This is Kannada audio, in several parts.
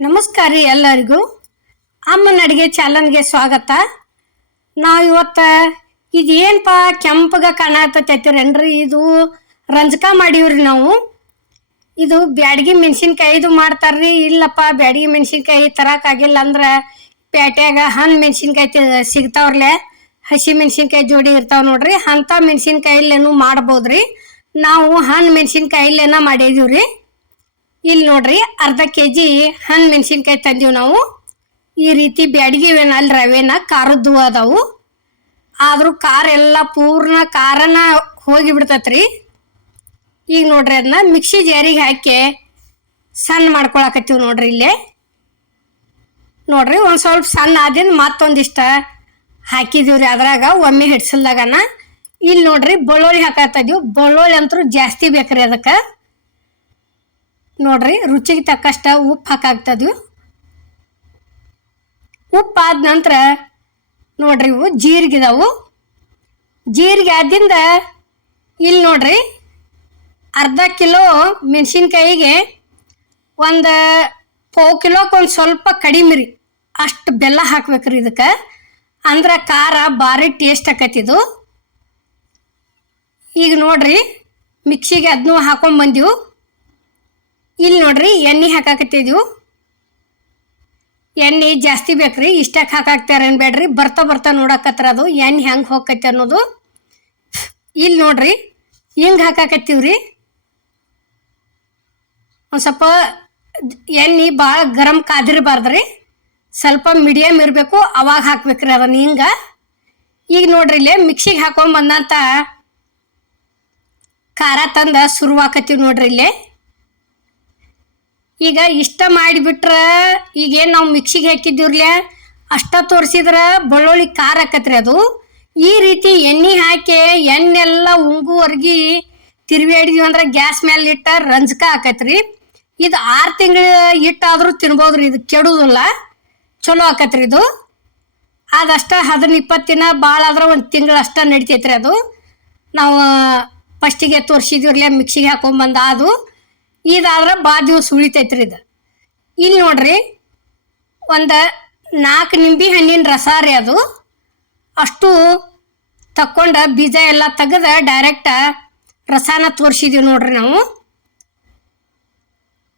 ನಮಸ್ಕಾರ ರೀ ಎಲ್ಲರಿಗೂ. ಅಮ್ಮನ ಅಡುಗೆ ಚಾಲನ್ಗೆ ಸ್ವಾಗತ. ನಾವು ಇವತ್ತು ಇದೇನಪ್ಪ ಕೆಂಪಗ ಕಾಣತ್ತೈತಿರೇನ್ರಿ ಇದು ರಂಜಕ ಮಾಡೀವ್ರಿ ನಾವು. ಇದು ಬ್ಯಾಡಗಿ ಮೆಣಸಿನ್ಕಾಯಿ ಇದು ಮಾಡ್ತಾರ್ರಿ. ಇಲ್ಲಪ್ಪ, ಬ್ಯಾಡಗಿ ಮೆಣಸಿನ್ಕಾಯಿ ತರಕಾಗಿಲ್ಲ ಅಂದ್ರೆ ಪೇಟ್ಯಾಗ ಹಣ್ಣು ಮೆಣಸಿನ್ಕಾಯಿ ಸಿಗ್ತಾವ್ರಲ್ಲೇ. ಸಿಗ್ತಾವ್ರಲೆ ಹಸಿ ಮೆಣಸಿನ್ಕಾಯಿ ಜೋಡಿ ಇರ್ತಾವ ನೋಡ್ರಿ. ಅಂಥ ಮೆಣಸಿನ್ಕಾಯಿಲ್ಲೇನು ಮಾಡ್ಬೋದ್ರಿ. ನಾವು ಹಣ್ಣು ಮೆಣಸಿನ್ಕಾಯಿಲ್ಲೇನ ಮಾಡಿದೀವ್ರಿ. ಇಲ್ಲಿ ನೋಡ್ರಿ ಅರ್ಧ ಕೆ ಜಿ ಹಣ್ಣು ಮೆಣಸಿನ್ಕಾಯಿ ತಂದೀವಿ ನಾವು. ಈ ರೀತಿ ಬ್ಯಾಡಗಿವೇನ ಅಲ್ಲಿ ರವೆನ ಖಾರದ್ದು ಅದಾವು. ಆದರೂ ಖಾರ ಎಲ್ಲ ಪೂರ್ಣ ಖಾರನ ಹೋಗಿ ಬಿಡ್ತತ್ರಿ. ಈಗ ನೋಡ್ರಿ ಅದನ್ನ ಮಿಕ್ಸಿ ಜಾರಿಗೆ ಹಾಕಿ ಸಣ್ಣ ಮಾಡ್ಕೊಳಕತ್ತೀವಿ ನೋಡ್ರಿ ಇಲ್ಲೇ. ನೋಡ್ರಿ ಒಂದು ಸ್ವಲ್ಪ ಸಣ್ಣ ಆದಿಂದ ಮತ್ತೊಂದಿಷ್ಟ ರೀ ಅದ್ರಾಗ ಒಮ್ಮೆ ಹಿಡ್ಸಲ್ದಾಗನ. ಇಲ್ಲಿ ನೋಡ್ರಿ ಬೆಳ್ಳುಳ್ಳಿ ಹಾಕತ್ತಿದೀವಿ ಬೆಳ್ಳುಳ್ಳಿ ಅಂತೂ ಜಾಸ್ತಿ ಬೇಕ್ರಿ ಅದಕ್ಕೆ. ನೋಡ್ರಿ, ರುಚಿಗೆ ತಕ್ಕಷ್ಟು ಉಪ್ಪು ಹಾಕಾಗ್ತದ್ವಿ. ಉಪ್ಪು ಆದ ನಂತರ ನೋಡ್ರಿ ಇವು ಜೀರಿಗೆ ಇದಾವು. ಜೀರಿಗೆ ಆದಿಂದ ಇಲ್ಲಿ ನೋಡ್ರಿ, ಅರ್ಧ ಕಿಲೋ ಮೆಣಸಿನ್ಕಾಯಿಗೆ ಒಂದು ಪಾವು ಕಿಲೋಕ್ಕೆ ಒಂದು ಸ್ವಲ್ಪ ಕಡಿಮೆ ರೀ. ಅಷ್ಟು ಬೆಲ್ಲ ಹಾಕ್ಬೇಕ್ರಿ ಇದಕ್ಕೆ. ಅಂದ್ರೆ ಖಾರ, ಭಾರಿ ಟೇಸ್ಟ್ ಆಕೈತಿದು ಈಗ ನೋಡ್ರಿ, ಮಿಕ್ಸಿಗೆ ಅದನ್ನೂ ಹಾಕೊಂಡ್ಬಂದೀವು ಇಲ್ಲಿ ನೋಡ್ರಿ ಎಣ್ಣೆ ಹಾಕಾಕತ್ತಿದ್ವು. ಎಣ್ಣೆ ಜಾಸ್ತಿ ಬೇಕ್ರಿ ಇಷ್ಟಕ್ಕೆ ಹಾಕಾಕ್ತಾರೇನು ಬೇಡ್ರಿ ಬರ್ತಾ ಬರ್ತಾ ನೋಡಾಕತ್ತಾರ ಅದು, ಎಣ್ಣೆ ಹೆಂಗೆ ಹೋಗಕತ್ತೆ ಅನ್ನೋದು. ಇಲ್ಲಿ ನೋಡ್ರಿ, ಹಿಂಗೆ ಹಾಕಾಕತ್ತೀವ್ರಿ. ಒಂದು ಸ್ವಲ್ಪ ಎಣ್ಣೆ ಭಾಳ ಗರಂ ಕಾದಿರಬಾರ್ದ್ರಿ. ಸ್ವಲ್ಪ ಮೀಡಿಯಮ್ ಇರಬೇಕು, ಅವಾಗ ಹಾಕ್ಬೇಕ್ರಿ ಅದನ್ನು ಹಿಂಗೆ. ಈಗ ನೋಡ್ರಿ ಇಲ್ಲೇ ಮಿಕ್ಸಿಗೆ ಹಾಕೊಂಡ್ ಬಂದಂತ ಖಾರ ತಂದ ಶುರುವಾಕತ್ತೀವಿ ನೋಡ್ರಿ ಇಲ್ಲೇ. ಈಗ ಇಷ್ಟ ಮಾಡಿಬಿಟ್ರೆ ಈಗೇನು ನಾವು ಮಿಕ್ಸಿಗೆ ಹಾಕಿದ್ದೀವ್ರಲ್ಲ ಅಷ್ಟ ತೋರಿಸಿದ್ರ ಬೆಳ್ಳುಳ್ಳಿ ಖಾರ ಹಾಕತ್ರಿ ಅದು. ಈ ರೀತಿ ಎಣ್ಣೆ ಹಾಕಿ ಎಣ್ಣೆಲ್ಲ ಉಂಗುವರ್ಗಿ ಹಿಡಿದ್ವಿ ಅಂದ್ರೆ ಗ್ಯಾಸ್ ಮೇಲೆ ಇಟ್ಟ ರಂಜಕ ಹಾಕತ್ರಿ ಇದು ಆರು ತಿಂಗಳ ಇಟ್ಟಾದ್ರೂ ತಿನ್ಬೋದ್ರಿ, ಇದು ಕೆಡುದಿಲ್ಲ. ಚಲೋ ಆಕತ್ರಿ ಇದು. ಅದಷ್ಟ ಹದಿನ ಇಪ್ಪತ್ತು ದಿನ ಭಾಳ ಆದ್ರೆ ಒಂದು ತಿಂಗಳು ಅಷ್ಟ ನಡಿತೈತ್ರಿ ಅದು. ನಾವು ಫಸ್ಟಿಗೆ ತೋರಿಸಿದ್ವಿರ್ಲೆ ಮಿಕ್ಸಿಗೆ ಹಾಕೊಂಡ್ಬಂದ ಅದು. ಇದಾದ್ರೆ ಭಾಳ ದಿವಸ ಉಳಿತೈತ್ರಿ ಇದು. ಇಲ್ಲಿ ನೋಡ್ರಿ, ಒಂದು ನಾಲ್ಕು ನಿಂಬೆ ಹಣ್ಣಿನ ರಸ ರೀ ಅದು. ಅಷ್ಟು ತಕ್ಕೊಂಡ ಬೀಜ ಎಲ್ಲ ತೆಗೆದ ಡೈರೆಕ್ಟ ರಸಾನ ತೋರಿಸಿದೀವಿ ನೋಡ್ರಿ ನಾವು.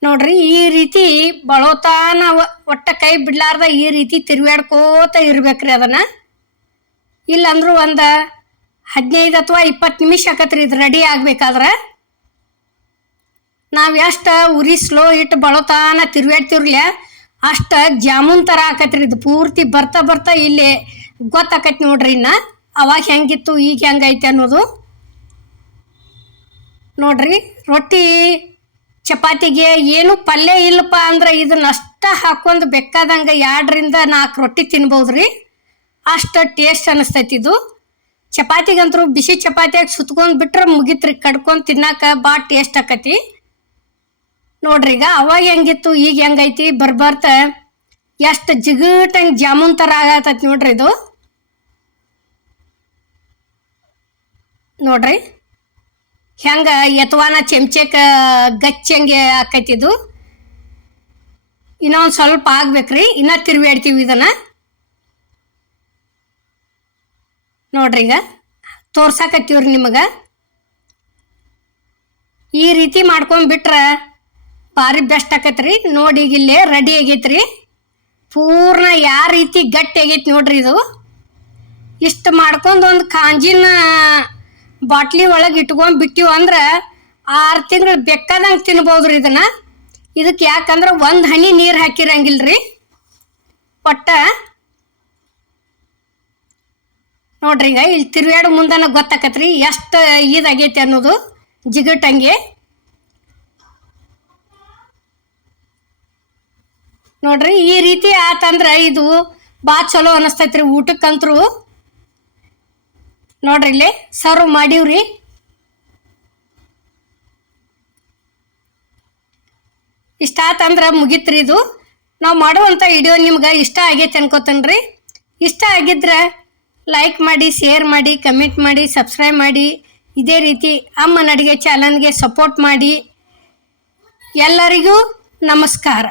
ನೋಡ್ರಿ, ಈ ರೀತಿ ಬಳೋತಾನ ಒಟ್ಟ ಕೈ ಬಿಡ್ಲಾರ್ದ ಈ ರೀತಿ ತಿರುಗಾಡ್ಕೋತ ಇರ್ಬೇಕ್ರಿ ಅದನ್ನ. ಇಲ್ಲಂದ್ರೂ ಒಂದು ಹದಿನೈದು ಅಥವಾ ಇಪ್ಪತ್ತು ನಿಮಿಷ ಆಕತ್ರಿ ಇದು ರೆಡಿ ಆಗ್ಬೇಕಾದ್ರೆ. ನಾವು ಎಷ್ಟು ಉರಿ ಸ್ಲೋ ಇಟ್ಟು ಬಳೋತಾನ ತಿರುಗಾಡ್ತಿರ್ಲ, ಅಷ್ಟು ಜಾಮೂನ್ ಥರ ಆಕತ್ರಿ ಇದು. ಪೂರ್ತಿ ಬರ್ತಾ ಬರ್ತಾ ಇಲ್ಲಿ. ಗೊತ್ತಾಕೈತಿ ನೋಡ್ರಿ ಇನ್ನ. ಅವಾಗ ಹೆಂಗಿತ್ತು, ಈಗ ಹೆಂಗೈತೆ ಅನ್ನೋದು. ನೋಡ್ರಿ, ರೊಟ್ಟಿ, ಚಪಾತಿಗೆ ಏನು ಪಲ್ಯ ಇಲ್ಲಪ್ಪ ಅಂದ್ರೆ ಇದನ್ನ ಅಷ್ಟ ಹಾಕೊಂಡು ಬೇಕಾದಂಗೆ ಎರಡರಿಂದ ನಾಲ್ಕು ರೊಟ್ಟಿ ತಿನ್ಬೋದ್ರಿ. ಅಷ್ಟು ಟೇಸ್ಟ್ ಅನಿಸ್ತೈತಿ ಇದು. ಚಪಾತಿಗಂತರೂ ಬಿಸಿ ಚಪಾತಿಯಾಗಿ ಸುತ್ಕೊಂಡ್ ಬಿಟ್ರೆ ಮುಗಿತ್ರಿ. ಕಡ್ಕೊಂಡು ತಿನ್ನಾಕ ಭಾಳ ಟೇಸ್ಟ್ ಆಕತಿ. ನೋಡ್ರಿ, ಈಗ ಅವಾಗ ಹೆಂಗಿತ್ತು, ಈಗ ಹೆಂಗೈತಿ, ಬರ್ಬರ್ತ ಎಷ್ಟು ಜಿಗಟಂಗ್ ಜಾಮೂನ್ ಥರ ಆಗತ್ತೈತಿ ನೋಡ್ರಿ ಇದು. ನೋಡ್ರಿ, ಹೆಂಗ ಎತ್ವಾನ ಚಮಚಕ್ಕ ಗಚ್ಚಂಗೆ ಆಕೈತಿ ಇದು. ಇನ್ನೊಂದು ಸ್ವಲ್ಪ ಆಗ್ಬೇಕ್ರಿ, ಇನ್ನ ಆಡ್ತೀವಿ ಇದನ್ನ. ನೋಡ್ರಿ, ಈಗ ತೋರ್ಸಾಕತ್ತೀವ್ರಿ ನಿಮಗೆ. ಈ ರೀತಿ ಮಾಡ್ಕೊಂಡ್ ಬಿಟ್ರೆ ಭಾರಿ ಬೆಸ್ಟ್ ಆಕೈತ್ರಿ ನೋಡಿ ಈಗ ಇಲ್ಲೇ ರೆಡಿ ಆಗೈತ್ರಿ. ಪೂರ್ಣ ಯಾವ ರೀತಿ ಗಟ್ಟಿ ಆಗೈತಿ ನೋಡ್ರಿ ಇದು. ಇಷ್ಟು ಮಾಡ್ಕೊಂಡು ಒಂದು ಕಾಂಜಿನ ಬಾಟ್ಲಿ ಒಳಗೆ ಇಟ್ಕೊಂಡ್ ಬಿಟ್ಟಿವ ಅಂದ್ರೆ ಆರು ತಿಂಗಳು ಬೇಕಾದಂಗೆ ತಿನ್ಬೋದ್ರಿ ಇದನ್ನ. ಇದಕ್ಕೆ ಯಾಕಂದ್ರೆ ಒಂದು ಹನಿ ನೀರು ಹಾಕಿರಂಗಿಲ್ರಿ. ಒಟ್ಟ ನೋಡ್ರಿ ಈಗ ಇಲ್ಲಿ ತಿರುಗಾಡು ಮುಂದನ ಗೊತ್ತಾಕತ್ರಿ ಎಷ್ಟು ಇದಾಗೈತಿ ಅನ್ನೋದು. ಜಿಗಟಂಗೆ. ನೋಡ್ರಿ, ಈ ರೀತಿ ಆತಂದ್ರ ಇದು ಭಾಳ ಚಲೋ ಅನಸ್ತೈತ್ರಿ ಊಟಕ್ಕಂತ್ರು. ನೋಡ್ರಿ ಇಲ್ಲಿ, ಸರ್ವ್ ಮಾಡೀವ್ರಿ. ಇಷ್ಟ ಆತಂದ್ರ ಮುಗಿತ್ರಿ ಇದು. ನಾವು ಮಾಡುವಂಥ ವಿಡಿಯೋ ನಿಮ್ಗೆ ಇಷ್ಟ ಆಗೈತೆ ಅನ್ಕೋತೇನ್ರಿ. ಇಷ್ಟ ಆಗಿದ್ರೆ ಲೈಕ್ ಮಾಡಿ ಶೇರ್ ಮಾಡಿ ಕಮೆಂಟ್ ಮಾಡಿ ಸಬ್ಸ್ಕ್ರೈಬ್ ಮಾಡಿ. ಇದೇ ರೀತಿ ಅಮ್ಮನ ಅಡುಗೆ ಚಾನಲ್ಗೆ ಸಪೋರ್ಟ್ ಮಾಡಿ. ಎಲ್ಲರಿಗೂ ನಮಸ್ಕಾರ.